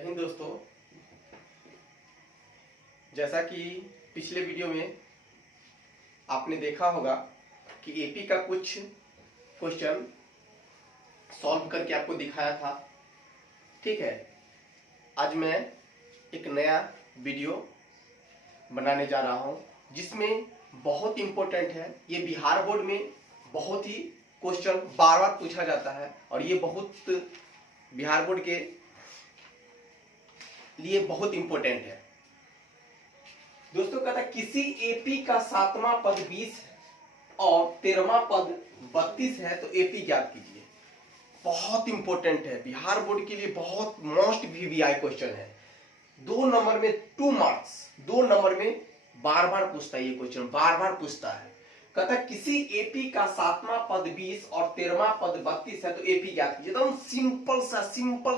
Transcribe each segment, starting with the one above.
जय हिंद दोस्तों। जैसा कि पिछले वीडियो में आपने देखा होगा कि एपी का कुछ क्वेश्चन सॉल्व करके आपको दिखाया था। ठीक है, आज मैं एक नया वीडियो बनाने जा रहा हूं जिसमें बहुत इंपॉर्टेंट है। ये बिहार बोर्ड में बहुत ही क्वेश्चन बार बार पूछा जाता है और ये बहुत बिहार बोर्ड के लिए बहुत इंपॉर्टेंट है। दोस्तों कहता है किसी एपी का 7वां पद 20 और 13वां पद 32 है तो एपी ज्ञात कीजिए। बहुत इंपॉर्टेंट है, बिहार बोर्ड के लिए बहुत मोस्ट वीवीआई क्वेश्चन है। 2 नंबर में 2 मार्क्स, 2 नंबर में बार बार पूछता है। ये क्वेश्चन बार बार पूछता है। कहता है किसी एपी का 7वां पद 20 और 13वां पद 32 है तो एपी ज्ञात कीजिए। एकदम सिंपल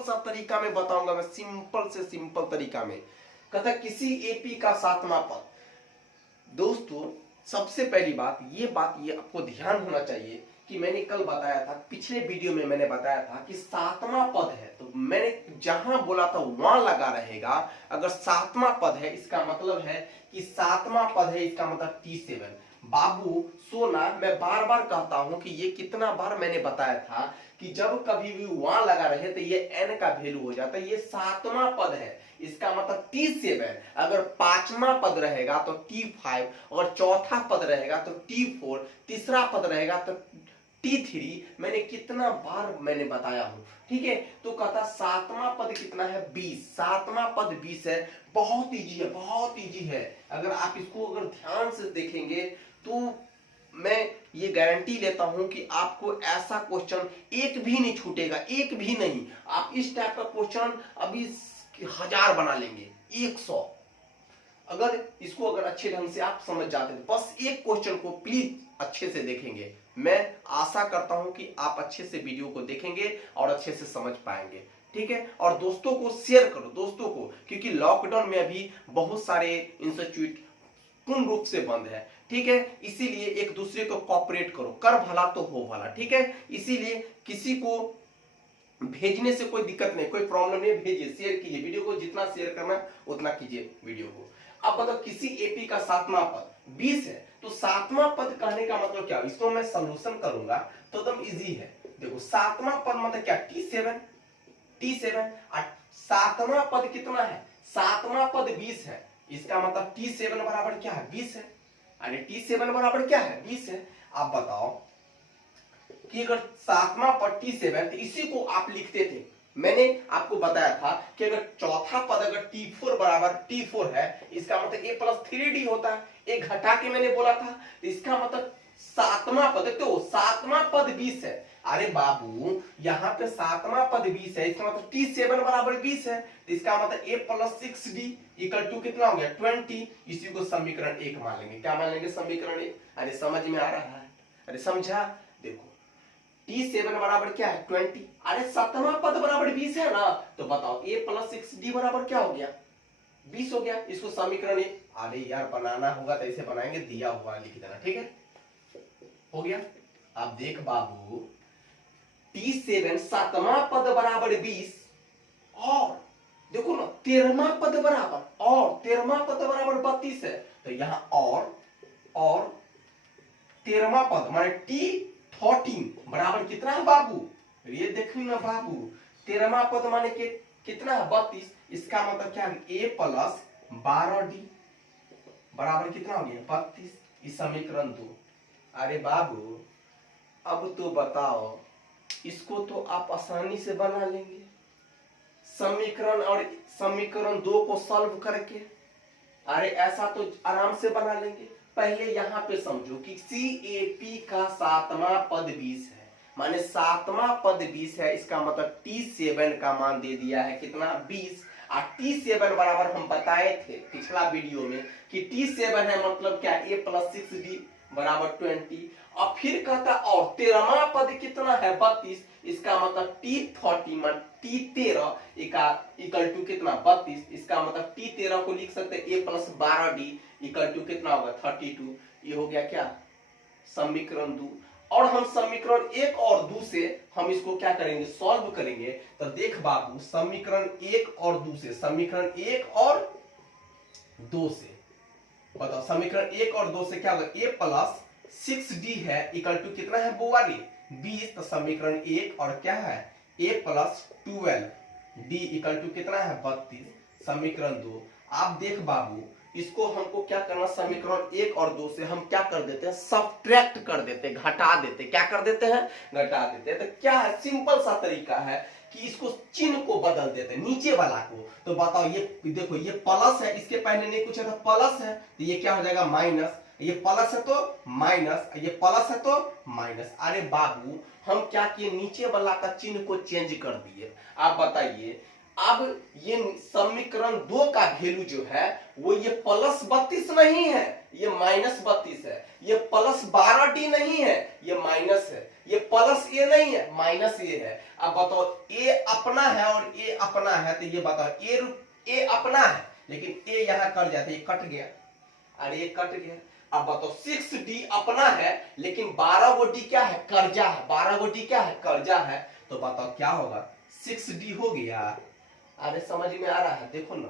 सा तरीका में बताऊंगा मैं, सिंपल तरीका में। कहता है किसी एपी का 7वां पद। दोस्तों सबसे पहली बात ये आपको ध्यान होना चाहिए कि मैंने कल बताया था, पिछले वीडियो में मैंने बताया था कि 7वां पद है तो मैंने जहां बोला था वहां लगा रहेगा। अगर 7वां पद है इसका मतलब है कि 7वां पद है, इसका मतलब T7। बाबू सोना, मैं बार बार कहता हूं कि ये कितना बार मैंने बताया था कि जब कभी भी वहां लगा रहे तो ये n का वैल्यू हो जाता है। ये 7वां पद है, इसका मतलब T7। अगर 5वां पद रहेगा तो T5 और चौथा पद रहेगा तो T4, तीसरा पद रहेगा तो T3। मैंने कितना बार मैंने बताया हूं। ठीक है, तो कहता 7वां पद कितना है 20। 7वां पद 20 है। बहुत इजी है, बहुत इजी है। अगर आप इसको अगर ध्यान से देखेंगे तो मैं ये गारंटी लेता हूं कि आपको ऐसा क्वेश्चन एक भी नहीं छूटेगा, एक भी नहीं। आप इस टाइप का क्वेश्चन अभी 1000 बना लेंगे, 100। अगर इसको अगर अच्छे ढंग से आप समझ जाते हैं, बस एक क्वेश्चन को प्लीज अच्छे से देखेंगे। मैं आशा करता हूं कि आप अच्छे से वीडियो को देखेंगे और अच्छे से समझ पाएंगे। ठीक है, और दोस्तों को शेयर करो, दोस्तों को, क्योंकि लॉकडाउन में अभी बहुत सारे इंस्टीट्यूट पूर्ण रूप से बंद है। ठीक है, इसीलिए एक दूसरे को कोऑपरेट करो, कर भला तो हो भला। ठीक है, इसीलिए किसी को भेजने से कोई दिक्कत नहीं, कोई प्रॉब्लम नहीं, भेजिए, शेयर कीजिए वीडियो को, जितना शेयर करना उतना कीजिए वीडियो को। अब मतलब किसी एपी का 7वां पद 20 है तो 7वां पद कहने का मतलब क्या, इसको मैं सॉल्यूशन करूंगा तो एकदम इजी है। देखो 7वां पद मतलब क्या, T7 और 7वां पद कितना है, 7वां पद 20 है। इसका मतलब T7 बराबर क्या है, 20 है। अरे T7 बराबर क्या है, 20 है। आप बताओ कि अगर 7वां पद T7 तो इसी को आप लिखते थे। मैंने आपको बताया था कि अगर चौथा पद अगर T4 बराबर T4 है, इसका मतलब A + 3D होता है। एक घटा के मैंने बोला था, तो इसका मतलब 7वां पद, तो 7वां पद 20 है। अरे बाबू यहाँ पे 7वां पद 20 है, इसका मतलब T7 बराबर 20 है, तो इसका मतलब A + 6D = कितना हो गया, 20। इसी को समीकरण 1 मान लेंगे। क्या मान लेंगे, समीकरण 1। अरे समझ में आ रहा है, अरे समझा। देखो T7 बराबर क्या है, 20। अरे 7वां पद बराबर 20 है ना, तो बताओ A + 6D बराबर क्या हो गया, 20 हो गया। इसको समीकरण 1। अरे यार बनाना होगा तो ऐसे बनाएंगे, दिया हुआ लिख देना। ठीक है, हो गया। अब देख बाबू T7 7वां पद बराबर 20 और देखो ना 13वां पद बराबर, और 13वां पद बराबर 32 है। तो यहां और 13वां पद माने T14 बराबर कितना है बाबू, ये देखो ना बाबू, 13वां पद माने कितना है, 32। इसका मतलब क्या है, A + 12D बराबर कितना हो गया, 32। इस समीकरण 2। अरे बाबू अब तो बताओ, इसको तो आप आसानी से बना लेंगे, समीकरण और समीकरण 2 को सॉल्व करके। अरे ऐसा तो आराम से बना लेंगे। पहले यहां पे समझो कि CAP का 7वां पद 20 है, माने 7वां पद 20 है। इसका मतलब T7 का मान दे दिया है कितना, 20। और T7 बराबर हम बताए थे पिछला वीडियो में कि T7 है मतलब क्या, A + 6D बराबर 20। और फिर कहता और 13वां पद कितना है, 32। इसका मतलब T13 T13 = कितना, 32। इसका मतलब T13 को लिख सकते A + 12D = कितना होगा, 32। ये हो गया क्या, समीकरण 2। और हम समीकरण 1 और 2 से हम इसको क्या करेंगे, सॉल्व करेंगे। तो देख बाबू, समीकरण 1 और 2 से, समीकरण 1 और 2 से बताओ, समीकरण 1 और 2 से क्या होगा, a प्लस 6d है इक्वल टू कितना है बुआरी 20। तो समीकरण 1 और क्या है a plus 12d equal to कितना है 32। समीकरण 2, आप देख बाबू, इसको हमको क्या करना, समीकरण 1 और 2 से हम क्या कर देते हैं, सब्ट्रैक्ट कर देते हैं, घटा देते हैं। क्या कर देते हैं, घटा देते हैं। तो क्या है, सिंपल सा तरीका है कि इसको चिन्ह को बदल देते हैं, नीचे वाला को। तो बताओ, ये देखो, ये प्लस है, इसके पहले नहीं कुछ है तो प्लस है, तो ये क्या हो जाएगा माइनस। ये प्लस है तो माइनस, ये प्लस है तो माइनस। अरे बाबू, हम क्या किए, नीचे वाला का चिन्ह को चेंज कर दिए। आप बताइए, अब ये समीकरण 2 का वैल्यू जो है वो ये प्लस 32 नहीं है, ये माइनस 32 है। ये प्लस 12d नहीं है, ये माइनस है। ये प्लस ए नहीं है, माइनस ए है। अब बताओ, ए अपना है और ए अपना है, तो ये बताओ, ए अपना है लेकिन ए यहां कट जाता है, ये कट गया। अरे ये कट गया। अब बताओ, 6d अपना है लेकिन 12 गो डी क्या है, कर्जा है। 12 गो डी क्या है, कर्जा है। तो बताओ क्या होगा, 6d हो गया। अरे समझ में आ रहा है, देखो ना।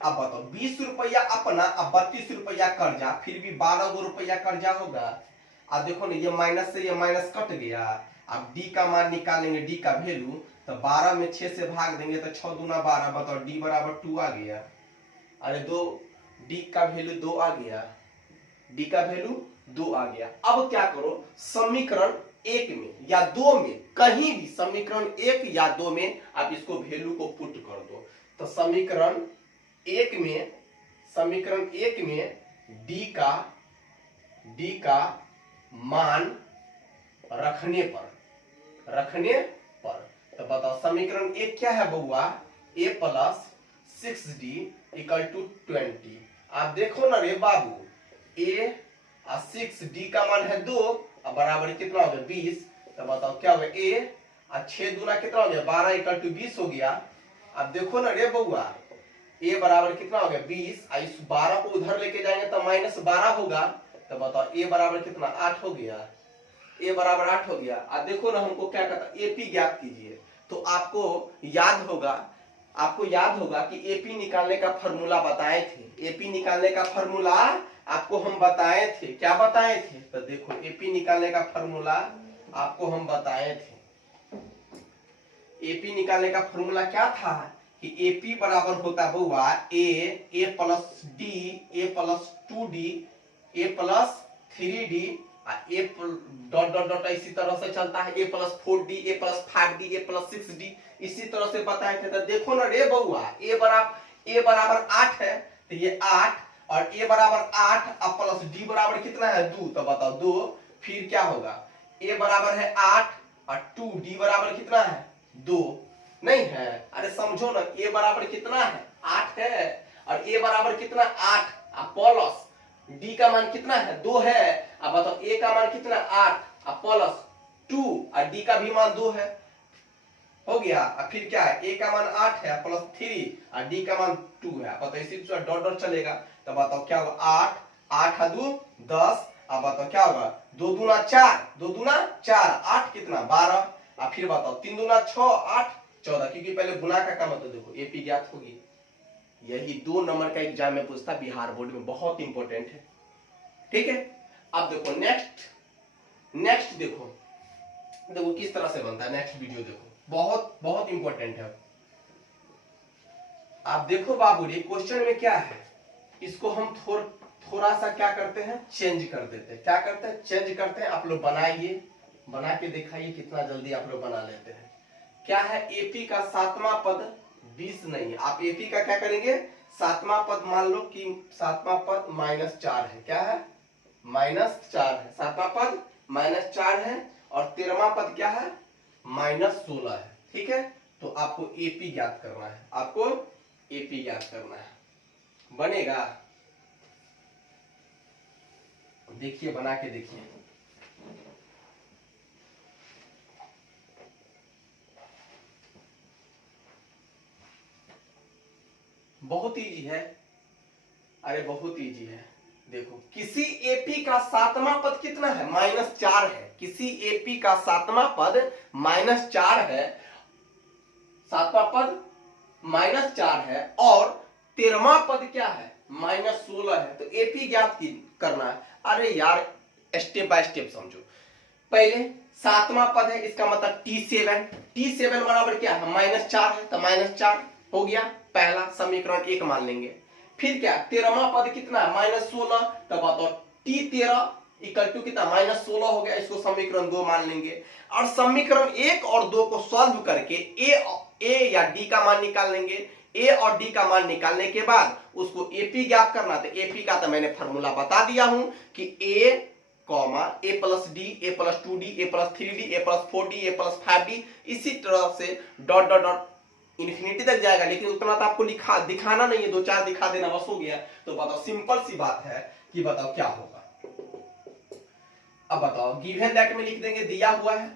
अब बताओ, 20 रुपया अपना, अब 32 रुपया कर्जा, फिर भी 12 गो रुपया कर्जा होगा। अब देखो ना, ये माइनस से ये माइनस कट गया। अब डी का मान निकालेंगे, डी का वैल्यू, तो 12 में 6 से भाग देंगे तो 6 दूना 12। बताओ, डी बराबर 2 आ गया। अरे डी का वैल्यू 2 आ गया, डी का वैल्यू 2 आ गया। अब क्या करो, समीकरण 1 में या 2 में, कहीं भी समीकरण 1 या 2 में आप इसको वैल्यू को पुट कर दो। तो समीकरण 1 में, समीकरण 1 में डी का मान रखने पर, तो बताओ समीकरण 1 क्या है बउआ, a plus 6d equal to 20। आप देखो ना रे बाबू, a और 6d का मान है 2 और बराबर कितना हो गया 20। तो बताओ क्या होगा, a और 6 दूना कितना हो गया 12 इक्वल टू 20 हो गया। अब देखो ना रे बउआ, a बराबर कितना हो गया 20 और इस 12 को उधर लेके जाएंगे तो माइनस 12 होगा। तो बताओ a बराबर कितना 8 हो गया, a बराबर 8 हो गया। अब देखो ना, हमको क्या कहता है, एपी ज्ञात कीजिए। तो आपको याद होगा कि एपी निकालने का फॉर्मूला बताए थे। एपी निकालने का फॉर्मूला आपको हम बताए थे। क्या बताए थे, तो देखो, एपी निकालने का फॉर्मूला आपको हम बताए थे। एपी निकालने का फॉर्मूला क्या था कि एपी बराबर होता बउआ a plus d, a plus 2d, a plus 3d, a dot dot dot इसी तरह से चलता है, a plus 4d, a plus 5d, a plus 6d, इसी तरह से बताए थे। तो देखो ना रे बउआ, ए बराबर 8 है, तो ये 8 और ए बराबर 8 और प्लस डी बराबर कितना है 2। तो बताओ 2, फिर क्या होगा, ए बराबर है 8 और 2, डी बराबर कितना है 2 नहीं है। अरे समझो ना, ए बराबर कितना है 8 है और ए बराबर कितना 8 और प्लस डी का मान कितना है 2 है। अब बताओ, ए का मान कितना 8 और प्लस 2 और डी का भी मान 2 है, हो गया। अब फिर क्या है, ए का मान 8 है प्लस 3 और डी का मान 2 है। बताओ इसी डॉट डॉट चलेगा। तो बताओ क्या होगा, 8 8 2 10। अब बताओ क्या होगा, 2 दूना 4, 2 दूना 4, 8 कितना 12। अब फिर बताओ 3 दूना 6, 8 14, क्योंकि पहले गुना का काम है। तो देखो एपी ज्ञात होगी। यही 2 नंबर का एग्जाम में पूछता, बिहार बोर्ड में बहुत इंपॉर्टेंट है। ठीक है, अब देखो नेक्स्ट देखो किस तरह से बनता है। नेक्स्ट वीडियो देखो, बहुत बहुत इंपॉर्टेंट है। आप देखो बाबू, ये क्वेश्चन में क्या है, इसको हम थोड़ा सा क्या करते हैं, चेंज कर देते हैं। क्या करते हैं, चेंज करते हैं। आप लोग बनाइए, बना के दिखाइए कितना जल्दी आप लोग बना लेते हैं। क्या है, एपी का 7वां पद 20 नहीं है। आप एपी का क्या करेंगे, 7वां पद मान लो कि 7वां पद -4 है। क्या है, -4 है। 7वां पद -4 है और 13वां पद क्या है, -16 है। ठीक है, तो आपको एपी ज्ञात करना है, आपको एपी ज्ञात करना है। बनेगा, देखिए बना के देखिए। बहुत इजी है, अरे बहुत इजी है, देखो किसी एपी का सातवां पद कितना है, -4 है। किसी एपी का सातवां पद -4 है, सातवां पद -4 है और 13वां पद क्या है, -16 है। तो एपी ज्ञात करना है। अरे यार स्टेप बाय स्टेप समझो। पहले सातवां पद है, इसका मतलब T7। T7 बराबर क्या है, -4 है, तो -4 हो गया, पहला समीकरण 1 मान लेंगे। फिर क्या, 13वां पद कितना है, -16, तो बताओ T13 इक्वल टू कितना, -16 हो गया, इसको समीकरण 2 मान लेंगे। और समीकरण 1 और 2 को सॉल्व करके ए या डी का मान निकाल लेंगे। ए और डी का मान निकालने के बाद उसको एपी ज्ञात करना। तो एपी का तो मैंने फॉर्मूला बता दिया हूं कि ए comma A plus d, a plus 2d, a plus 3d, A plus 4d, a plus 5d, इसी तरह से डॉट डॉट डॉट इन्फिनिटी तक जाएगा। लेकिन उतना तो आपको दिखाना नहीं है, 2-4 दिखा देना बस हो गया। तो बताओ सिंपल सी बात है कि बताओ क्या होगा। अब बताओ गिवन दैट में लिख देंगे, दिया हुआ है,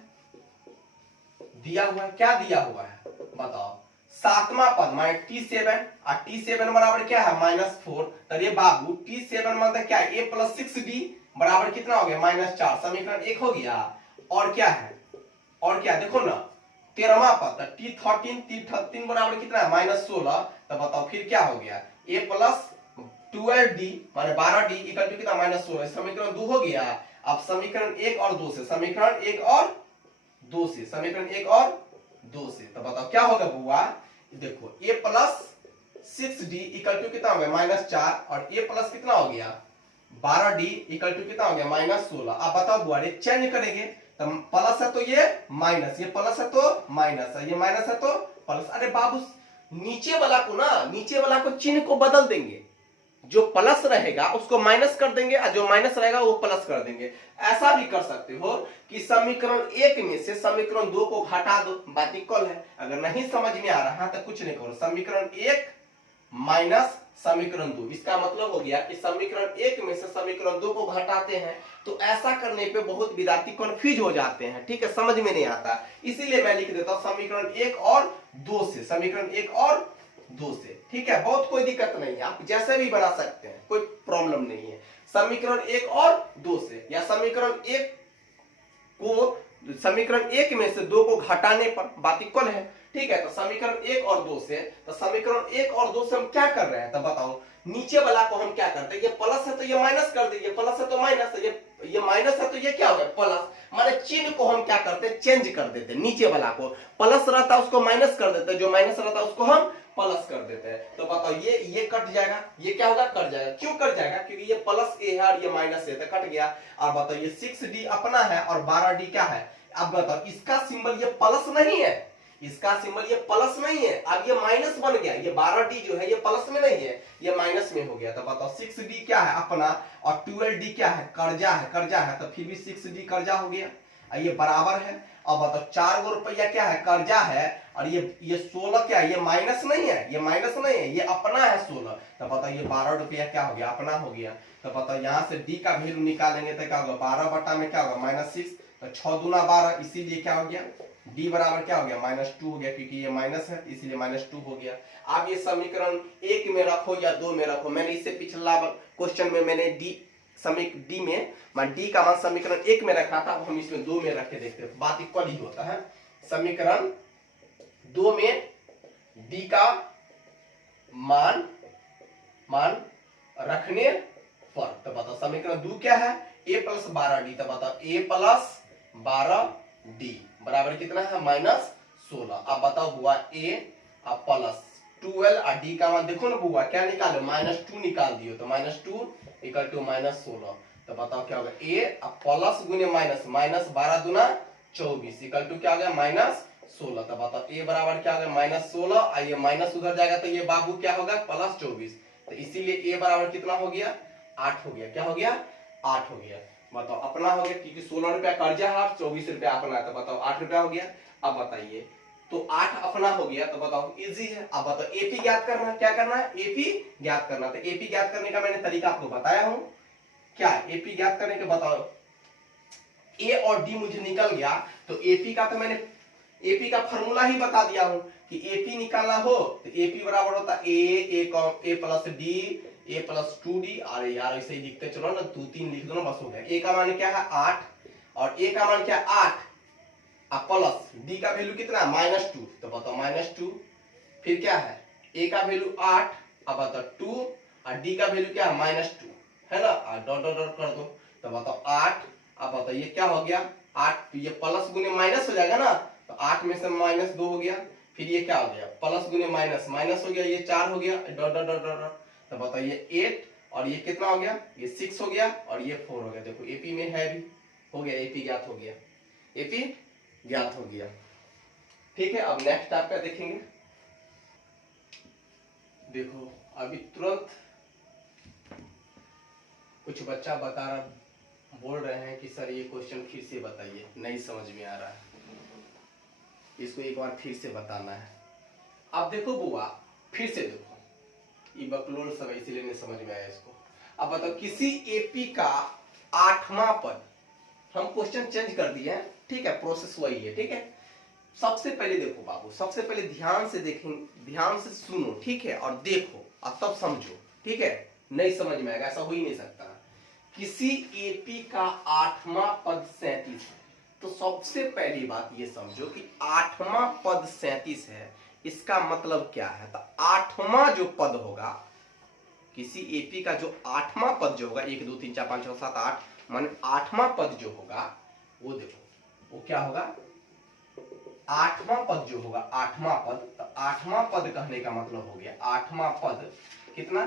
दिया हुआ है, क्या दिया हुआ है बताओ, सातवां पद T7 और T7 बराबर क्या है, -4। तो बाबू T7 मतलब क्या है, a प्लस 6d बराबर कितना हो गया, -4। समीकरण 1 हो गया। और क्या है, और क्या देखो ना, 13वां पद T13 बराबर कितना है, -16। तो बताओ फिर क्या हो गया, a प्लस 12d माने 12d इक्वल टू कितना, -16। समीकरण 2 हो गया। अब समीकरण 1 और 2 से, समीकरण 1 और 2 से, समीकरण 1 और 2 से, तो बताओ क्या होगा बुआ, देखो a plus 6d equal to कितना हो गया, -4 और a प्लस कितना हो गया 12d इक्वल टू कितना हो गया, -16। अब बताओ बुआ ये चेंज करेंगे तो प्लस है तो ये माइनस, ये प्लस है तो माइनस है, ये माइनस है तो प्लस। अरे बाबू नीचे वाला को ना, नीचे वाला को चिन्ह को बदल देंगे, जो प्लस रहेगा उसको माइनस कर देंगे और जो माइनस रहेगा वो प्लस कर देंगे। ऐसा भी कर सकते हो कि समीकरण 1 में से समीकरण 2 को घटा दो, बात इक्वल है। अगर नहीं समझ में आ रहा तो कुछ नहीं करो, समीकरण 1 माइनस समीकरण 2, इसका मतलब हो गया कि समीकरण 1 में से समीकरण 2 को घटाते हैं। तो ऐसा करने पे बहुत विद्यार्थी कंफ्यूज हो जाते हैं, ठीक है, समझ में नहीं आता। इसीलिए मैं लिख देता हूं समीकरण 1 और 2 से, समीकरण 1 और 2 से, ठीक है, बहुत कोई दिक्कत नहीं है, आप जैसे भी बना सकते हैं, कोई प्रॉब्लम नहीं है। समीकरण 1 और 2 से, या समीकरण 1 को, समीकरण 1 में से 2 को घटाने पर बात इक्वल है, ठीक है। तो समीकरण 1 और 2 से, तो समीकरण 1 और 2 से हम क्या कर रहे हैं, तो बताओ नीचे वाला को हम क्या करते हैं, ये प्लस है तो ये माइनस कर दीजिए, प्लस है तो माइनस है, ये माइनस है तो ये क्या हो गया प्लस, माने चिन्ह को हम क्या करते हैं, चेंज कर देते हैं। नीचे वाला को प्लस रहता है उसको माइनस कर देते हैं, जो माइनस रहता है उसको हम प्लस कर देते हैं। तो बताओ ये कट जाएगा, ये क्या होगा, कट जाएगा। क्यों कट जाएगा, क्योंकि ये प्लस ए है और ये माइनस ए, तो कट गया। और बताओ ये 6d अपना है और 12d क्या है। अब बताओ इसका सिंबल ये प्लस नहीं है, इसका सिंबल ये प्लस नहीं है, अब ये माइनस बन गया। ये 12d जो है ये प्लस में नहीं है, ये माइनस में हो गया। तो बताओ 6d क्या है अपना और 12d क्या है, कर्जा है, कर्जा है, तो फिर भी 6d कर्जा हो गया, ये बराबर है। अब बताओ 4 गो रुपया क्या है, कर्जा है, और ये 16 क्या है, ये माइनस नहीं है, ये माइनस नहीं है, ये अपना है 16। तो बताओ ये 12 रुपया क्या हो गया, अपना हो गया। तो बताओ यहाँ से d का वैल्यू निकालेंगे तो क्या होगा, 12 बटा में क्या होगा, -6, तो 6 दूना 12, इसीलिए क्या हो गया, d बराबर क्या हो गया, -2 हो गया, क्योंकि ये माइनस है इसीलिए -2 हो गया। आप ये समीकरण 1 में रखो या 2 में रखो, मैंने इससे पिछला क्वेश्चन में मैंने d का मान समीकरण 1 में रखा था, अब हम इसमें 2 में रख के देखते हैं, बात इक्वल ही होता है। समीकरण 2 में d का मान रखने पर, तो बताओ समीकरण 2 क्या है, a प्लस 12d, तो बताओ a प्लस 12d बराबर कितना है, -16। अब बताओ बुआ a अब प्लस 12 और d का मान देखो ना बुआ क्या निकालो, -2 निकाल दियो, तो -2 इक्वल टू -16। तो बताओ क्या होगा, a अब प्लस गुने माइनस, -12 दूना 24 इक्वल टू क्या हो गया, -16। तो बताओ a बराबर क्या हो गया, -16, और ये माइनस उधर जाएगा तो ये बाबू क्या होगा, +24। तो इसीलिए a बराबर कितना हो गया, 8 हो गया। क्या हो गया, 8 हो गया। बताओ अपना हो गया, क्योंकि 16 रुपया कर्जा है, 24 रुपया अपना है, तो बताओ 8 रुपया हो गया। अब बताइए, तो 8 अपना हो गया, तो बताओ इजी है। अब बताओ एपी ज्ञात करना है, क्या करना है, एपी ज्ञात करना। तो एपी ज्ञात करने का मैंने तरीका आपको बताया हूं, क्या एपी ज्ञात करने के बताओ, ए और डी मुझे निकल गया, तो एपी का तो मैंने एपी का फॉर्मूला ही बता दिया हूं कि एपी निकालना हो तो एपी बराबर होता है a plus d a plus 2d। अरे यार ऐसे ही लिखते चलो ना, 2 3 लिख दो ना, बस हो गया। a का मान क्या है 8 और a का मान क्या है 8 अब प्लस d का वैल्यू कितना है -2, तो बताओ -2। फिर क्या है a का वैल्यू 8 अब बताओ 2 और d का वैल्यू क्या है -2 है ना, डॉट डॉट डॉट कर दो तो बताओ 8। अब बताओ ये क्या हो गया 8, ये प्लस गुने माइनस हो जाएगा ना, तो 8 में से -2 हो गया। फिर ये क्या हो गया प्लस गुने माइनस, माइनस हो गया, ये 4 हो गया, डॉट डॉट डॉट डॉट। तो बताओ ये 8 और ये कितना हो गया, ये 6 हो गया और ये 4 हो गया। देखो एपी में है भी, हो गया, एपी ज्ञात हो गया, एपी ज्ञात हो गया। ठीक है, अब नेक्स्ट आपका देखेंगे। देखो अभी तुरंत कुछ बच्चा बता रहा, बोल रहे हैं कि सर ये क्वेश्चन फिर से बताइए, नहीं समझ में आ रहा है, इसको एक बार फिर से बताना है। अब देखो बुआ, फिर से देखो, ये बकलोल सब इसलिए नहीं समझ में आया इसको। अब बताओ किसी एपी का 8वां पद, हम क्वेश्चन चेंज कर दिए हैं, ठीक है, प्रोसेस वही है, ठीक है। सबसे पहले देखो बाबू, सबसे पहले ध्यान से देखें, ध्यान से सुनो, ठीक है, और देखो और तब समझो, ठीक है, नहीं समझ में आएगा, ऐसा हो ही नहीं सकता। किसी एपी का 8वां पद 37 है, तो सबसे पहली बात ये समझो कि 8वां पद 37 है, इसका मतलब क्या है, तो 8वां जो पद होगा, किसी एपी का जो 8वां पद जो होगा, 1 2 3 4 5 6 7 8, माने 8वां पद जो होगा, वो देखो वो क्या होगा, 8वां पद जो होगा, 8वां पद, तो 8वां पद कहने का मतलब हो गया 8वां पद कितना,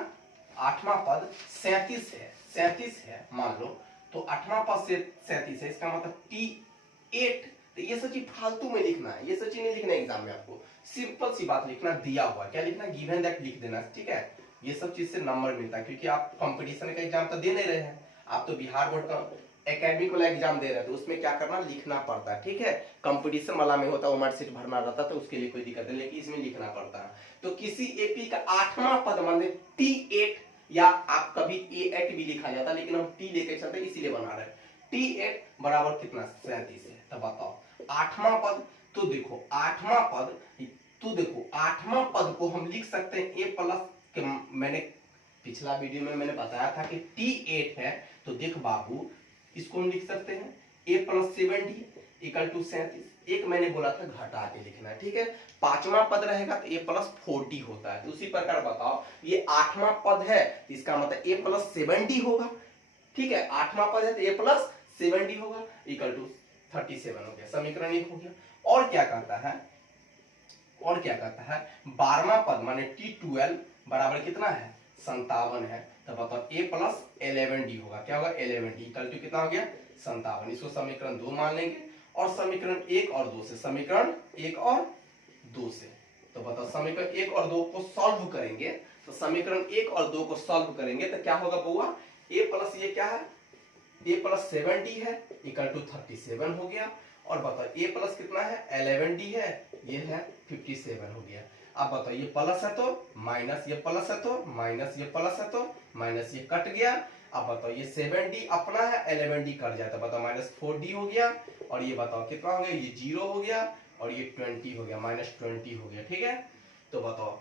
8वां पद 37 है, 37 है मान लो, तो 8वां पद से 37 है, इसका मतलब T8। तो ये सच्ची फालतू में लिखना है, ये सच्ची नहीं लिखना है एग्जाम में, आपको सिंपल सी बात लिखना, दिया हुआ क्या लिखना, गिवन दैट लिख देना, ठीक है। ये सब चीज से नंबर मिलता है, क्योंकि आप कंपटीशन का एग्जाम तो दे नहीं रहे हैं, आप तो बिहार बोर्ड का एकेडमिक वाला एग्जाम दे रहे हैं, तो उसमें क्या करना, लिखना पड़ता है, ठीक है। कंपटीशन वाला में होता है वो मार्कशीट भरना रहता है, तो उसके लिए कोई दिक्कत नहीं, लेकिन इसमें लिखना पड़ता है। तो किसी एपी का 8वां पद माने T8, या आप कभी A8 भी लिखा जाता है, लेकिन हम T लेके चलते हैं इसीलिए बना रहे हैं। T8 बराबर कितना 37 है, तो बताओ 8वां पद, तो देखो 8वां पद, तो देखो 8वां पद को हम लिख सकते हैं A प्लस के, मैंने पिछला वीडियो में मैंने बताया था कि T8 है, तो देख बाबू इसको हम लिख सकते हैं A प्लस 70 इक्वल टू 37, एक मैंने बोला था घटा के लिखना है, ठीक है। 5वां पद रहेगा तो A प्लस 40 होता है, तो उसी प्रकार बताओ ये 8वां पद है, तो इसका मतलब A प्लस 70 होगा, ठीक है, 8वां पद है तो A प्लस 70 होगा, इक्वल टू 37 हो गया, समीकरण 1 हो गया। और क्या कहता है, और क्या कहता है 12वां पद माने T12 बराबर कितना है 57 है, तो बताओ A प्लस 11D होगा, क्या होगा 11D इक्वल टू कितना हो गया 57। इसको समीकरण 2 मान लेंगे, और समीकरण 1 और 2 से, समीकरण 1 और 2 से, तो बताओ समीकरण 1 और 2 को सॉल्व करेंगे, तो समीकरण 1 और 2 को सॉल्व करेंगे तो क्या होगा बउआ, A प्लस ये क्या है A प्लस 70 है इक्वल टू 37 हो गया, और बताओ A प्लस कितना है 11D है, ये है 57 हो गया। अब बताओ ये प्लस है तो माइनस, ये प्लस है तो माइनस, ये प्लस है तो माइनस, ये कट गया। अब बताओ ये 7D अपना है, 11D कट जाता है, बताओ -4D हो गया, और ये बताओ कितना हो गया, ये 0 हो गया, और ये 20 हो गया, -20 हो गया, ठीक है। तो बताओ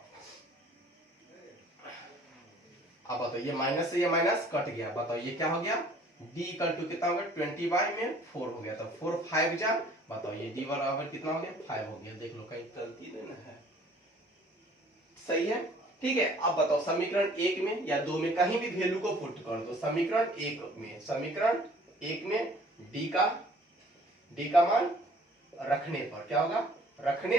अब बताओ ये माइनस से ये माइनस कट गया, बताओ ये क्या हो गया D इक्वल टू कितना हो गया 20/4 हो गया, तो 4 5 जा, बताओ ये D बराबर कितना हो गया 5 हो गया। देख लो कहीं गलती नहीं है, सही है, ठीक है। अब बताओ समीकरण 1 में या 2 में कहीं भी वैल्यू को पुट कर दो, समीकरण 1 में, समीकरण 1 में D का मान रखने पर क्या होगा, रखने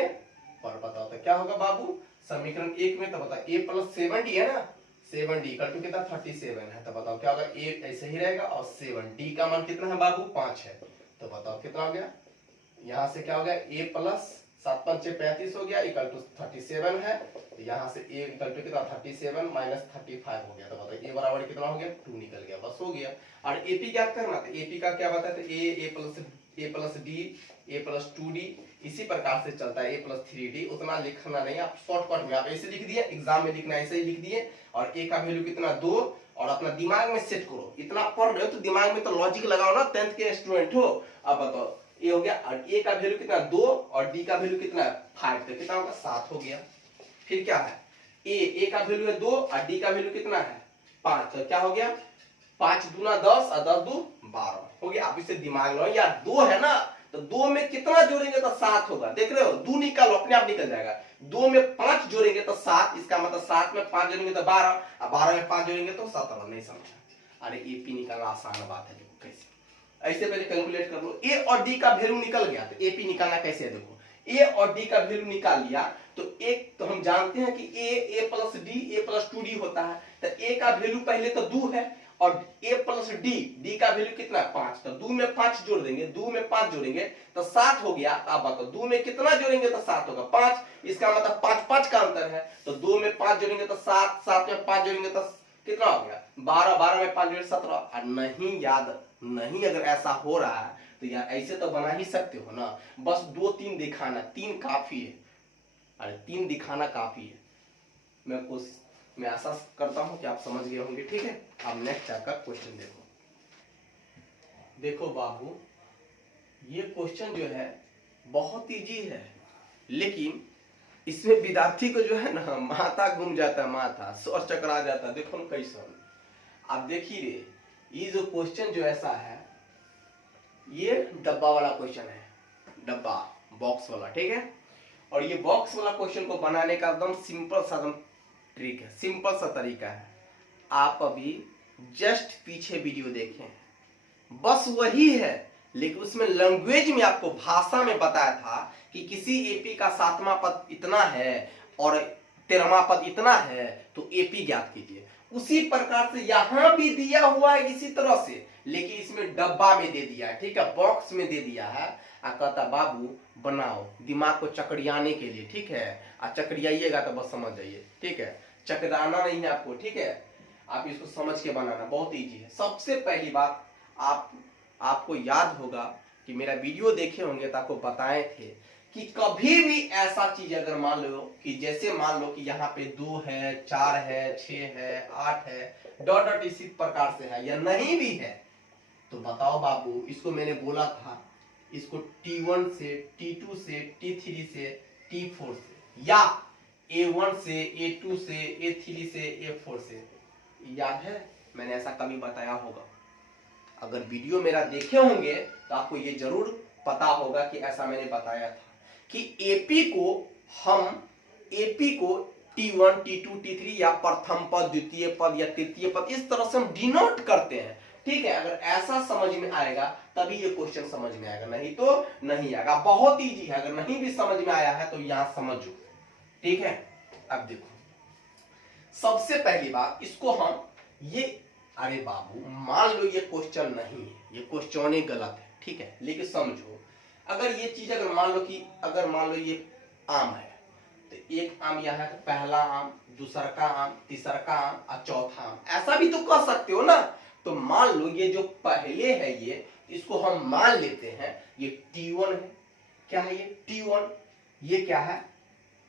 पर, बताओ तो क्या होगा बाबू समीकरण 1 में, तो बताओ A प्लस 70 है ना, 7D इक्वल टू कितना 37 है, तो बताओ क्या होगा A ऐसे ही रहेगा, और 7D का मान कितना है बाबू 5 है, तो बताओ कितना हो गया, यहाँ से क्या हो गया A प्लस 7 5 6 35 हो गया इक्वल टू 37 है, तो यहाँ से A इक्वल टू कितना 37 माइनस 35 हो गया, तो बताओ A बराबर कितना हो गया 2 निकल गया, बस हो गया। और AP क्या करना, तो AP का क्या बताया था A plus D A plus 2D, इसी प्रकार से चलता है A प्लस 3D, उतना लिखना नहीं, आप शॉर्टकट में आप ऐसे लिख दिए, एग्जाम में लिखना ऐसे ही लिख दिए, और A का वैल्यू कितना 2, और अपना दिमाग में सेट करो, इतना पढ़ रहे हो तो दिमाग में तो लॉजिक लगाओ ना, 10th के स्टूडेंट हो। अब बताओ ये हो गया, और A का वैल्यू कितना 2 और D का वैल्यू कितना है 5, तो कितना होगा 7 हो गया। फिर क्या है A का वैल्यू है 2 और D का वैल्यू कितना है 5, तो क्या हो गया 5 दूना 10 और 10 दू 12 हो गया। आप इसे दिमाग लो यार, 2 है ना, तो 2 में कितना जोड़ेंगे तो 7 होगा, देख रहे हो 2 निकालो अपने आप निकल जाएगा। 2 में 5 जोड़ेंगे तो 7, इसका मतलब 7 में 5 जोड़ेंगे तो 12 और 12 में 5 जोड़ेंगे तो 17। नहीं समझा? अरे एपी निकालना आसान बात है, देखो कैसे, ऐसे पहले कैलकुलेट कर लो। ए और डी का वैल्यू निकल गया तो एपी निकालना कैसे है, देखो ए और डी का वैल्यू निकाल लिया तो एक तो हम जानते हैं कि a plus d a plus 2d होता है, तो ए का वैल्यू पहले तो 2 है और a प्लस डी का वैल्यू कितना है 5, तो 2 में 5 जोड़ देंगे, 2 में 5 जोड़ेंगे तो 7 हो गया। अब बताओ 2 में कितना जोड़ेंगे तो 7 होगा 5, इसका मतलब 5 5 का अंतर है, तो 2 में 5 जोड़ेंगे तो 7, 7 में 5 जोड़ेंगे तो कितना हो गया 12, 12 में 5 जोड़े 17। और नहीं याद नहीं, अगर ऐसा हो रहा है तो यार ऐसे तो बना ही सकते हो ना, बस 2 3 दिखाना, 3 काफी है, अरे 3 दिखाना काफी है। मैं आशा करता हूं कि आप समझ गए होंगे, ठीक है। अब नेक्स्ट आपका क्वेश्चन देखो। देखो बाबू, ये क्वेश्चन जो है बहुत इजी है, लेकिन इसमें विद्यार्थी को जो है ना माथा घूम जाता है, माथा सोच चकरा जाता है। देखो ना कैसा, आप देखिए रे, ये जो क्वेश्चन जो ऐसा है, ये डब्बा वाला क्वेश्चन है, डब्बा बॉक्स वाला, ठीक है। और ये बॉक्स वाला क्वेश्चन को बनाने का एकदम सिंपल सा ट्रिक है, सिंपल सा तरीका है। आप अभी जस्ट पीछे वीडियो देखें, बस वही है, लेकिन उसमें लैंग्वेज में आपको भाषा में बताया था कि किसी एपी का 7वां पद इतना है और 13वां पद इतना है, तो एपी ज्ञात कीजिए। उसी प्रकार से यहां भी दिया हुआ है इसी तरह से, लेकिन इसमें डब्बा में दे दिया है, ठीक है, बॉक्स में दे दिया है। कहता बाबू बनाओ, दिमाग को चकरियाने के लिए, ठीक है। चकरियाइएगा तो बस समझ जाइए, ठीक है, चकराना नहीं है आपको, ठीक है। आप इसको समझ के बनाना, बहुत इजी है। सबसे पहली बात, आपको याद होगा कि मेरा वीडियो देखे होंगे तो आपको बताए थे कि कभी भी ऐसा चीज अगर मान लो कि जैसे मान लो कि यहाँ पे 2 है, 4 है, 6 है, 8 है, डॉट डॉट इसी प्रकार से है या नहीं भी है, तो बताओ बाबू, इसको मैंने बोला था, इसको T1 से T2 से T3 से T4 से, या A1 से A2 से A3 से A4 से, याद है मैंने ऐसा कभी बताया होगा? अगर वीडियो मेरा देखे होंगे तो आपको ये जरूर पता होगा कि ऐसा मैंने बताया था कि एपी को T1 T2 T3 या प्रथम पद, द्वितीय पद या तृतीय पद, इस तरह से हम डिनोट करते हैं, ठीक है। अगर ऐसा समझ में आएगा तभी ये क्वेश्चन समझ में आएगा, नहीं तो नहीं आएगा। बहुत इजी है, अगर नहीं भी समझ में आया है तो यहां समझो, ठीक है। अब देखो, सबसे पहली बात, इसको हम ये, अरे बाबू मान लो ये क्वेश्चन नहीं है, ये क्वेश्चन ही गलत है, ठीक है, लेकिन समझो, अगर ये चीज अगर मान लो ये आम है, तो एक आम यह है, तो पहला आम, दूसरा का आम, तीसरा का आम और चौथा आम, ऐसा भी तो कर सकते हो ना। तो मान लो ये जो पहले है, ये इसको हम मान लेते हैं ये T1 है, क्या है ये T1, ये क्या है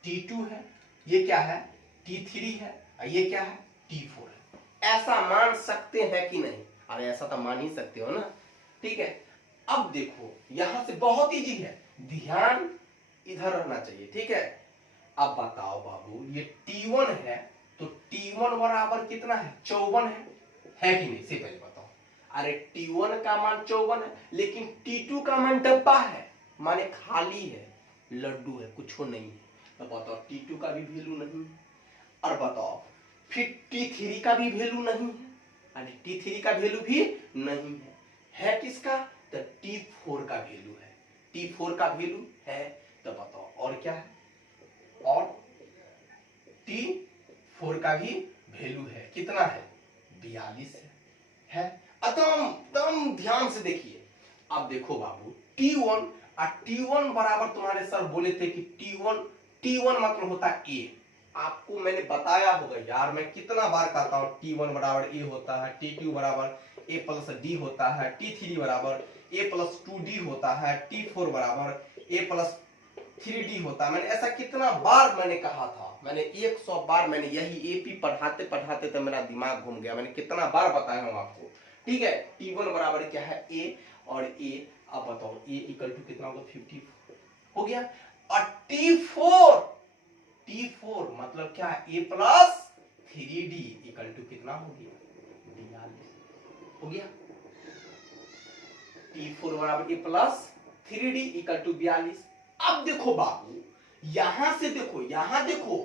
T2 है, ये क्या है T3 है, ये क्या है T4 है। ऐसा मान सकते हैं कि नहीं? अरे ऐसा तो मान ही सकते हो ना, ठीक है। अब देखो यहां से बहुत इजी है, ध्यान इधर रहना चाहिए, ठीक है। अब बताओ बाबू, ये T1 है तो T1 बराबर कितना है 54 है कि नहीं? से पहले बताओ। अरे T1 का मान 54 है, लेकिन T2 का मान डब्बा है, माने खाली है, लड्डू है, कुछ नहीं है। तो बताओ T2 का भी वैल्यू नहीं है। और बताओ फिर T3 का भी वैल्यू नहीं है, अरे T3 का वैल्यू भी नहीं है किसका? तो T4 का वैल्यू है, T4 का वैल्यू है। तो बताओ और क्या है, और T4 का भी वैल्यू है, कितना है 42 है। एकदम ध्यान से देखिए। अब देखो बाबू, T1 बराबर तुम्हारे सर बोले थे कि T1 मतलब होता है A। आपको मैंने बताया होगा यार, मैं कितना बार कहता हूं T1 बराबर A होता है, T2 बराबर A प्लस D होता है, T3 बराबर A प्लस 2D होता है, T4 बराबर A प्लस 3D होता है। मैंने ऐसा कितना बार मैंने कहा था, मैंने 100 बार मैंने यही एपी पढ़ाते पढ़ाते तो मेरा दिमाग घूम गया, मैंने कितना बार बताया हूं आपको, ठीक है। T1 बराबर क्या है A, और A, अब बताओ A इक्वल टू कितना होगा 54 हो गया। और T4 मतलब क्या है A plus 3D equal to कितना हो गया 42 हो गया। T4 बराबर ए प्लस 3D इक्वल टू 42। अब देखो बाबू यहां से देखो यहां देखो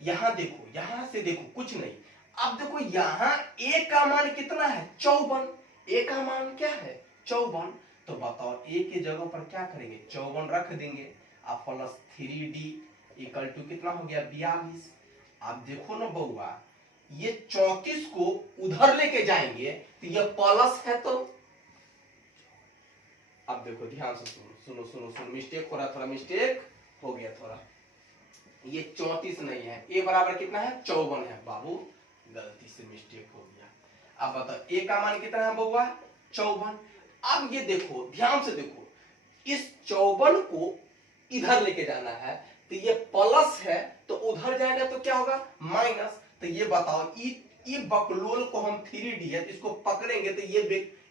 यहां देखो यहां से देखो कुछ नहीं। अब देखो यहां ए का मान कितना है 54, ए का मान क्या है 54। तो बताओ ए की जगह पर क्या करेंगे 54 रख देंगे। अब प्लस 3D इक्वल टू कितना हो गया 42। आप देखो ना बउआ ये 34 को उधर लेके जाएंगे तो ये प्लस है। तो अब देखो ध्यान से सुनो सुनो सुनो मिस्टेक हो रहा, थोड़ा मिस्टेक हो गया थोड़ा। ये 34 नहीं है, ए बराबर कितना है 54 है बाबू, गलती से मिस्टेक हो गया। अब बताओ ए का मान कितना है बउआ 54। अब ये देखो ध्यान से देखो इस 54 को इधर लेके जाना है तो ये प्लस है, तो उधर जाएगा तो क्या होगा माइनस। तो ये बताओ ये बकलोल को हम 3D है इसको पकड़ेंगे तो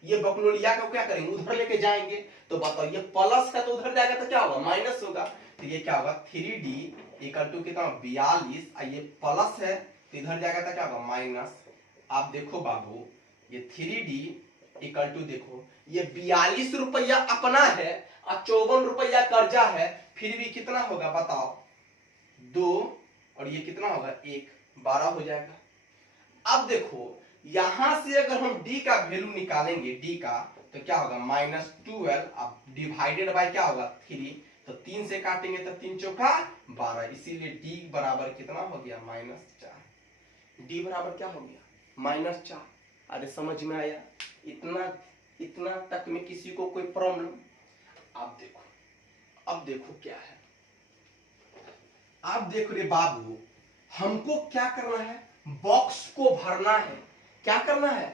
ये बकलोलिया को क्या करेंगे उधर लेके जाएंगे। तो बताओ ये प्लस है तो उधर जाएगा तो क्या होगा माइनस होगा। तो ये क्या होगा 3D इक्वल टू कितना 42 और ये प्लस है तो इधर जाएगा तो क्या होगा माइनस। आप देखो बाबू ये 3D इक्वल टू देखो ये 42 रुपया अपना है और 54 रुपया कर्जा है, फिर भी कितना होगा बताओ 2 और ये कितना होगा 1 12 हो जाएगा। अब देखो यहां से अगर हम d का वैल्यू निकालेंगे d का तो क्या होगा -12। अब डिवाइडेड बाय क्या होगा 3, तो 3 से काटेंगे तो 3 चौका 12, इसीलिए d बराबर कितना हो गया -4। d बराबर क्या हो गया -4। अरे समझ में आया इतना तक में किसी को कोई प्रॉब्लम। अब देखो क्या है, आप देखो रे बाबू हमको क्या करना है बॉक्स को भरना है। क्या करना है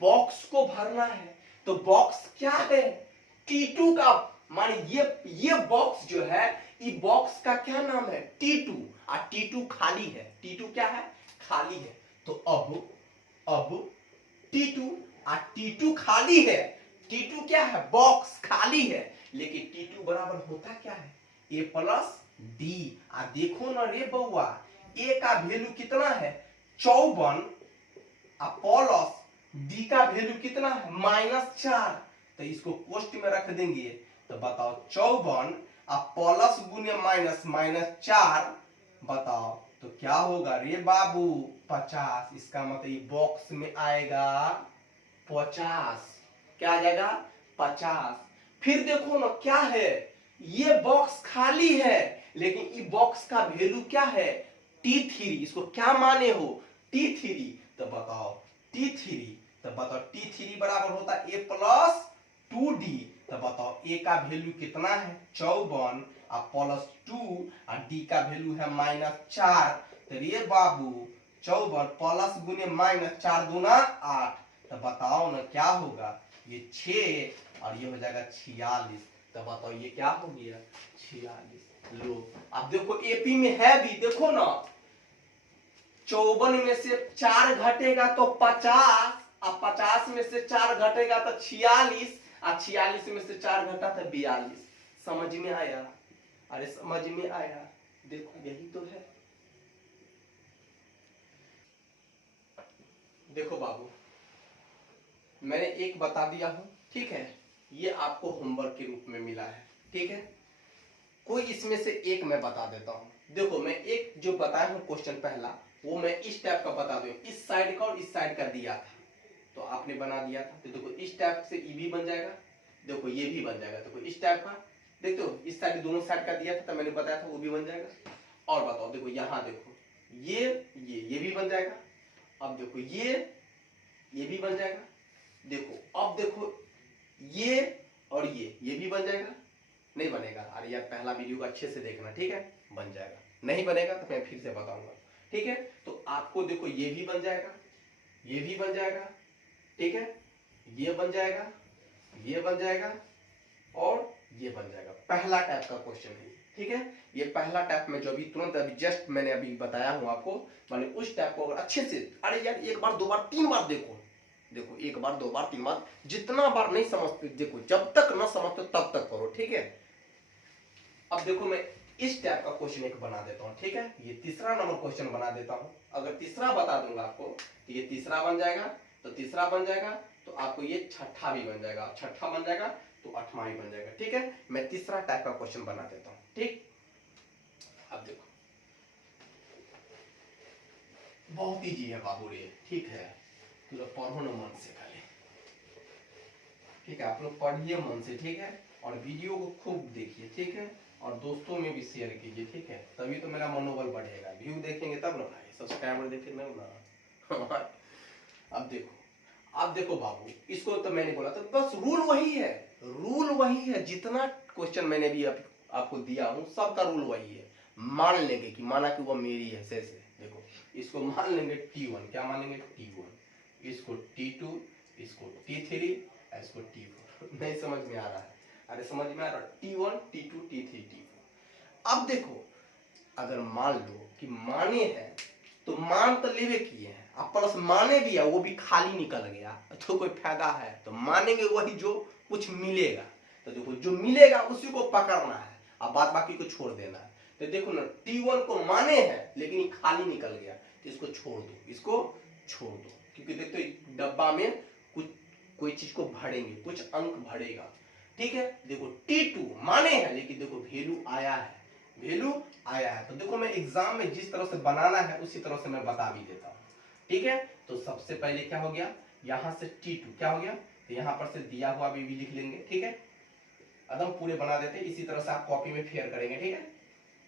बॉक्स को भरना है। तो बॉक्स क्या है T2 का मान ये बॉक्स जो है ये बॉक्स का क्या नाम है T2 और T2 खाली है। T2 क्या है खाली है। तो अब T2 और T2 खाली है। T2 क्या है बॉक्स खाली है, लेकिन T2 बराबर होता क्या है A प्लस D। आ देखो ना रे बउआ A का वैल्यू कितना है 54 प्लस D का वैल्यू कितना है -4। तो इसको कोष्ट में रख देंगे तो बताओ 54 प्लस गुने माइनस 4 बताओ तो क्या होगा रे बाबू 50। इसका मतलब बॉक्स में आएगा 50। क्या आ जाएगा 50। फिर देखो ना क्या है ये बॉक्स खाली है लेकिन ये बॉक्स का वैल्यू क्या है T3। इसको क्या माने हो T3। तो बताओ T3 बराबर होता है A प्लस 2D। तो बताओ A का वैल्यू कितना है 54 प्लस 2 और D का वैल्यू है -4। तो ये बाबू 54 प्लस गुने -4 दूना 8। तो बताओ ना क्या होगा ये 6 और ये हो जाएगा 46। तो बताओ ये क्या हो गया 46। लो अब देखो एपी में है भी देखो ना 54 में से 4 घटेगा तो 50 अब 50 में से 4 घटेगा तो 46 और 46 में से 4 घटा तो 42। समझ में आया अरे समझ में आया। देखो यही तो है। देखो बाबू मैंने एक बता दिया हूं ठीक है, ये आपको होमवर्क के रूप में मिला है ठीक है। कोई इसमें से एक मैं बता देता हूं। देखो मैं एक जो बताया हूं क्वेश्चन पहला वो मैं इस टाइप का बता दूं, इस साइड का और इस साइड का दिया था तो आपने बना दिया था। तो देखो इस टाइप से ये भी बन जाएगा, देखो ये भी बन जाएगा। देखो इस टाइप का देखते हो इस साइड दोनों साइड का दिया था तो मैंने बताया था वो भी बन जाएगा। और बताओ देखो यहाँ देखो ये भी बन जाएगा। अब देखो ये भी बन जाएगा। देखो अब देखो ये और ये भी बन जाएगा। नहीं बनेगा अरे यार पहला वीडियो को अच्छे से देखना ठीक है, बन जाएगा। नहीं बनेगा तो मैं फिर से बताऊंगा ठीक है। तो आपको देखो ये भी बन जाएगा, ये भी बन जाएगा ठीक है, ये बन जाएगा, ये बन जाएगा और ये बन जाएगा। पहला टाइप का क्वेश्चन है ठीक है। ये पहला टाइप में जो अभी तुरंत अभी जस्ट मैंने अभी बताया हूं आपको, माने उस टाइप को अगर अच्छे से अरे यार एक बार दो बार तीन बार देखो एक बार दो बार तीन बार जितना बार नहीं समझते देखो, जब तक ना समझते तब तक करो ठीक है। अब देखो मैं इस टाइप का क्वेश्चन एक बना देता हूँ, ठीक है। ये तीसरा नंबर क्वेश्चन बना देता हूँ। अगर तीसरा बता दूंगा आपको तो ये तीसरा बन जाएगा, तो तीसरा बन जाएगा तो आपको ये छठा भी बन जाएगा, छठा बन जाएगा तो आठवां भी बन जाएगा, ठीक है। मैं तीसरा टाइप का क्वेश्चन बना देता हूँ, ठीक। अब देखो बहुत इजी है बाबू रे, ठीक है। तो लोग पढ़ो ना मन से खाली, ठीक है। आप लोग पढ़िए मन से, ठीक है, और वीडियो को खूब देखिए, ठीक है, और दोस्तों में भी शेयर कीजिए, ठीक है। तभी तो मेरा मनोबल बढ़ेगा। व्यू देखेंगे तब ना भाई, सब्सक्राइबर देखे ना ना। अब देखो बाबू, इसको तो मैंने बोला तो बस रूल वही है, रूल वही है। जितना क्वेश्चन मैंने भी आपको दिया हूं सबका रूल वही है। मान लेंगे कि माना कि वो मेरी है, से देखो इसको मान लेंगे T1, क्या मान लेंगे T1, इसको T2, इसको T3, इसको T4। नहीं समझ में आ रहा है? अरे समझ में आ रहा है? T1, T2, T3, T4। अब देखो अगर मान लो कि माने हैं तो मान तो लेवे किए हैं, अब प्लस माने भी है वो भी खाली निकल गया तो कोई फायदा है? तो मानेंगे वही जो कुछ मिलेगा। तो देखो जो मिलेगा उसी को पकड़ना है, अब बात बाकी को छोड़ देना है। तो देखो ना T1 को माने हैं लेकिन ये खाली निकल गया, तो इसको छोड़ दो, इसको छोड़ दो, क्योंकि देखो डब्बा में कुछ कोई चीज को भरेंगे, कुछ अंक भरेगा, ठीक है। देखो T2 माने हैं लेकिन देखो वैल्यू आया है, वैल्यू आया है। तो देखो मैं एग्जाम में जिस तरह से बनाना है उसी तरह से मैं बता भी देता हूँ, ठीक है। तो सबसे पहले क्या हो गया, यहां से T2 क्या हो गया, तो यहां पर से दिया हुआ भी लिख लेंगे, ठीक है। एकदम पूरे बना देते, इसी तरह से आप कॉपी में फेयर करेंगे, ठीक है।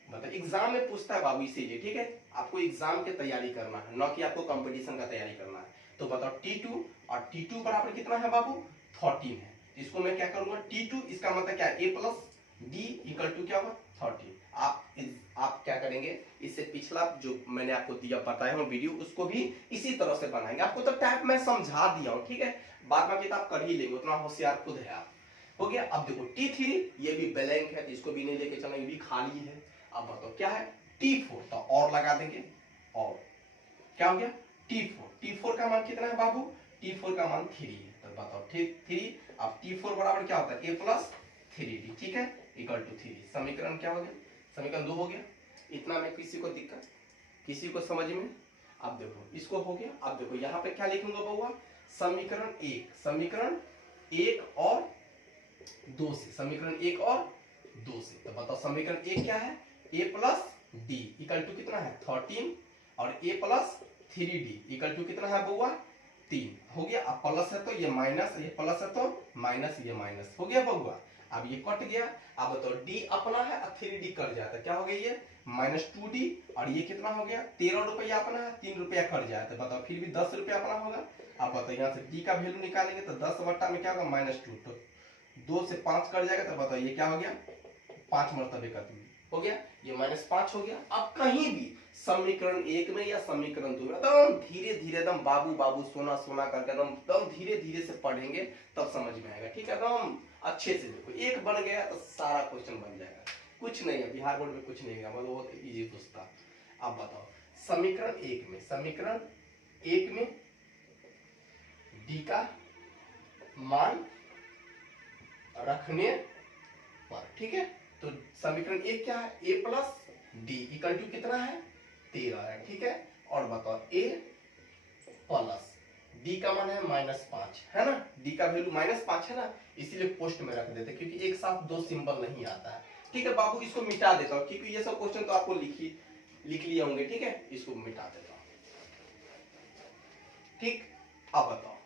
मतलब एग्जाम में पूछता है बाबू, इसीलिए, ठीक है। आपको एग्जाम की तैयारी करना है, न कि आपको कंपटीशन का तैयारी करना है। तो बताओ T2 और T2 बराबर कितना है बाबू, 13 है। इसको मैं क्या करूंगा T2, इसका मतलब क्या है A plus D equal to क्या होगा 13। आप क्या करेंगे, इससे पिछला जो मैंने आपको दिया बताया हूँ वीडियो, उसको भी इसी तरह से बनाएंगे। आपको तो टाइप मैं समझा दिया हूँ, ठीक है। बाद बाकी तो आप कर ही लेंगे, उतना होशियार खुद है आप, हो गया। अब देखो T3 ये भी ब्लैंक है, इसको भी नहीं लेके चलना, ये भी खाली है। अब बताओ क्या है T4, तो और लगा देंगे, और क्या हो गया T4 का मान कितना है बाबू, T4 का मान 3 है। तो बताओ ठीक 3, अब T4 बराबर क्या होता है A प्लस 3D, ठीक है, इक्वल टू 3। समीकरण क्या हो गया, समीकरण 2 हो गया। इतना में किसी को दिक्कत, किसी को समझ में? अब देखो इसको हो गया। अब देखो यहाँ पे क्या लिखूंगा बउआ, समीकरण 1, समीकरण 1 और 2 से, समीकरण 1 और 2 से। तो बताओ समीकरण 1 क्या है, A plus D equal to कितना है 13, और A plus 3D equal to कितना है बउआ 3, हो गया। अब प्लस है तो ये माइनस, ये प्लस है तो माइनस, ये माइनस, हो गया बउआ। अब ये कट गया। अब बताओ D अपना है और 3D कट जाता है, क्या हो गया ये -2D, और ये कितना हो गया 13 रुपया अपना है, 3 रुपया कट जाता है। बताओ फिर भी 10 रुपया अपना होगा। अब बताओ यहाँ से D का वैल्यू निकालेंगे तो 10 बट्टा में क्या होगा -2, तो 2 से 5 कट जाएगा। तो बताओ ये क्या हो गया 5 मरतबे का 2 हो गया, ये -5 हो गया। अब कहीं भी समीकरण 1 में या समीकरण 2 में एकदम धीरे धीरे, एकदम बाबू बाबू सोना सोना करके एकदम धीरे धीरे से पढ़ेंगे तब समझ में आएगा, ठीक है। एकदम अच्छे से देखो, एक बन गया तो सारा क्वेश्चन बन जाएगा। कुछ नहीं है, बिहार बोर्ड में कुछ नहीं है, बहुत इजी पूछता। अब बताओ समीकरण 1 में, समीकरण 1 में D का मान रखने पर, ठीक है। तो समीकरण 1 क्या है, A plus D equal to कितना है 13 है, ठीक है। और बताओ A प्लस D का मान है -5 है ना, D का वैल्यू -5 है ना, इसीलिए पोस्ट में रख देते क्योंकि एक साथ दो सिंबल नहीं आता है, ठीक है बाबू। इसको मिटा देता हूँ क्योंकि ये सब क्वेश्चन तो आपको लिख लिए होंगे, ठीक है। इसको मिटा देता हूँ, ठीक। अब बताओ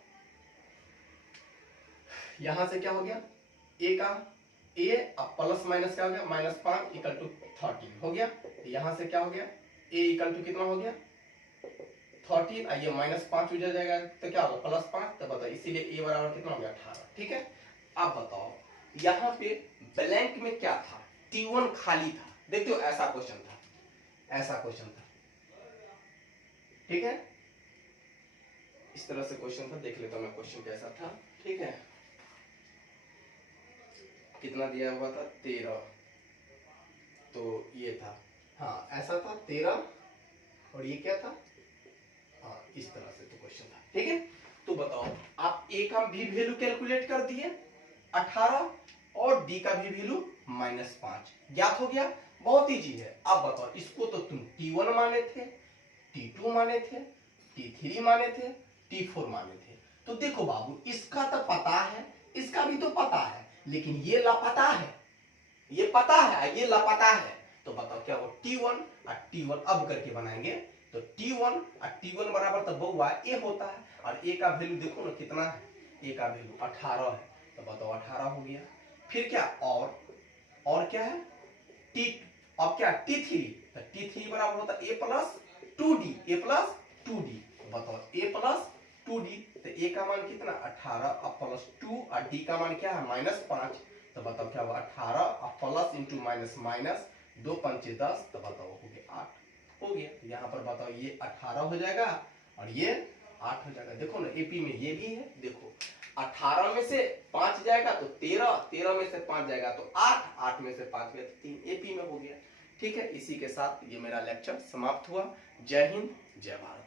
यहां से क्या हो गया, A का A अब प्लस माइनस क्या हो गया -5 इक्वल टू 13 हो गया। यहां से क्या हो गया A इक्वल टू कितना हो गया 13, आइए -5 उधर जाएगा तो क्या होगा +5। तो बताओ इसीलिए A बराबर कितना हो गया 18, ठीक है। अब बताओ यहाँ पे ब्लैंक में क्या था, T1 खाली था, देखते हो ऐसा क्वेश्चन था, ऐसा क्वेश्चन था, ठीक है। इस तरह से क्वेश्चन था, देख लेता हूं मैं क्वेश्चन कैसा था, ठीक है। कितना दिया हुआ था 13, तो ये था, हाँ ऐसा था 13, और ये क्या था, हाँ इस तरह से तो क्वेश्चन था, ठीक है। तो बताओ आप A का भी वैल्यू कैलकुलेट कर दिए 18, और D का भी वैल्यू -5 ज्ञात हो गया। बहुत इजी है। अब बताओ, इसको तो तुम T1 माने थे, T2 माने थे, T3 माने थे, T4 माने थे। तो देखो बाबू, इसका तो पता है, इसका भी तो पता है, लेकिन ये लापता है, ये पता है, ये लापता है। तो बताओ क्या वो T1 और T1 अब करके बनाएंगे। तो T1 और T1 बराबर तो बउआ A होता है, और A का वैल्यू देखो ना कितना है, A का वैल्यू 18 है। तो बताओ 18 हो गया। फिर क्या, और क्या है T, अब क्या T3, तो T3 बराबर होता है A plus 2D, A plus 2D। तो बताओ A प्लस 2D, तो A का मान कितना 18 और प्लस 2, और D का मान क्या है -5। तो बताओ क्या हुआ 18 और प्लस इंटू माइनस माइनस, 2 पंचे 10, तो बताओ हो गया 8 हो गया। तो यहाँ पर बताओ ये 18 हो जाएगा और ये 8 हो जाएगा। देखो ना एपी में ये भी है, देखो 18 में से 5 जाएगा तो 13, 13 में से 5 जाएगा तो 8, 8 में से 5 गया तो 3, एपी में हो गया। ठीक है, इसी के साथ ये मेरा लेक्चर समाप्त हुआ। जय हिंद, जय भारत।